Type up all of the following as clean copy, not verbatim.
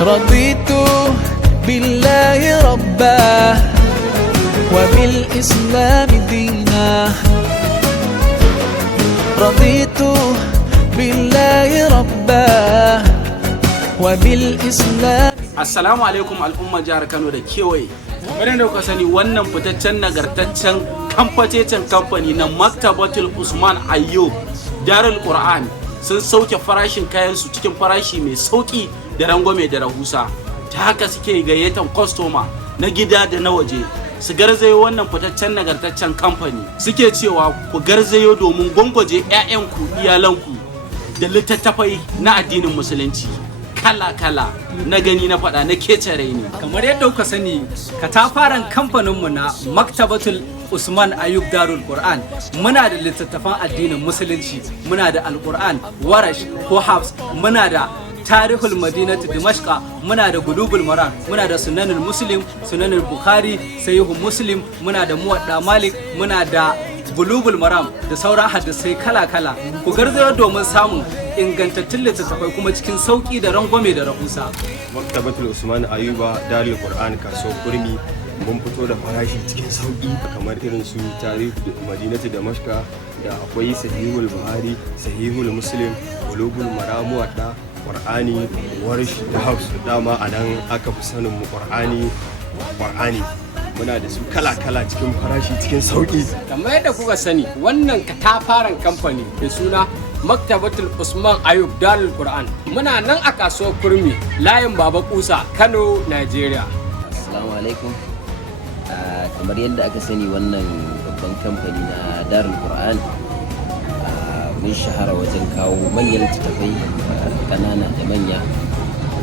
رضيت بالله ربا وبالإسلام دينا رضيت بالله ربا وبالإسلام. Assalamu alaikum al'umma jihar Kano da kewaye. Kamar yadda kuka sani wannan fitaccen nagartaccen kamfani na Maktabatul Usman Ayyub Darul Qur'an sun sauke farashin kayansu cikin farashi mai sauki da rangwame da rahusa. Ta haka suke gayyatan kwastoma na gida da na waje su garzayo wannan fitaccen nagartaccen kamfani. Suke cewa ku garzayo domin gwangwaje 'ya'yanku iyalanku da littattafai na addinin musulunci kala-kala na gani na faɗa na kecere ne. Kamar yadda kuka sani, katafaren kamfaninmu na Maktabatul Usman Ayyub Darul Qur'an muna da littattafan addinin musulunci, muna da Al-Qur'an, Warash ko Hafs, muna da Tarihul Madinatu Dimashqa, muna da Gulubul Maram, muna da Sunanul Muslim, Sunanul Bukhari, Sahihul Muslim, muna da Muwadda Malik, muna da Bulugul Maram da sauran hadisai kala-kala. Ku garzayo domin samun ingantattun littattafai kuma cikin sauki da rangwame da rahusa. Maktabatul Usman Ayuba Darul Qur'an kasuwar Kurmi mun fito da farashi cikin sauki kamar irin su Tarihul Madinatu Dimashqa da akwai Sahihul Bukhari, Sahihul Muslim, Bulugul Maram, Muwadda, Qur'ani, Warsh da Hafs. Dama anan aka fi sanin mu Qur'ani. Muna da su kala-kala cikin farashi cikin sauki. Kamar yadda kuka sani, wannan katafaren kamfani mai suna Maktabatul Usman Ayyub Darul Qur'an muna nan a kasuwar Kurmi, layin Baba Kusa, Kano, Nigeria. Assalamu alaikum. Kamar yadda aka sani, wannan babban kamfani na Darul Qur'an mun shahara wajen kawo manyan littattafai ƙanana da manya,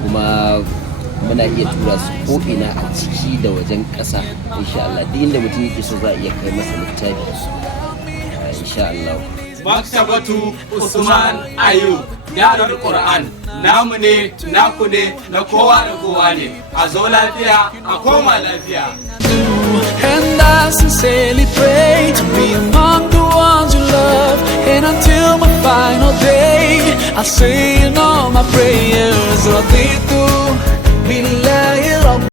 kuma muna iya tura su ko'ina a ciki da wajen ƙasa. Insha Allah duk inda mutum yake so za a iya kai masa littafi insha Allah. Maktabatu Usman Ayyub Darul Qur'an namu ne, naku ne, na kowa da kowa ne. A zo lafiya, a koma lafiya. And I sincerely pray to be among the ones you love, and until my final day I'll say in all my prayers, Raditu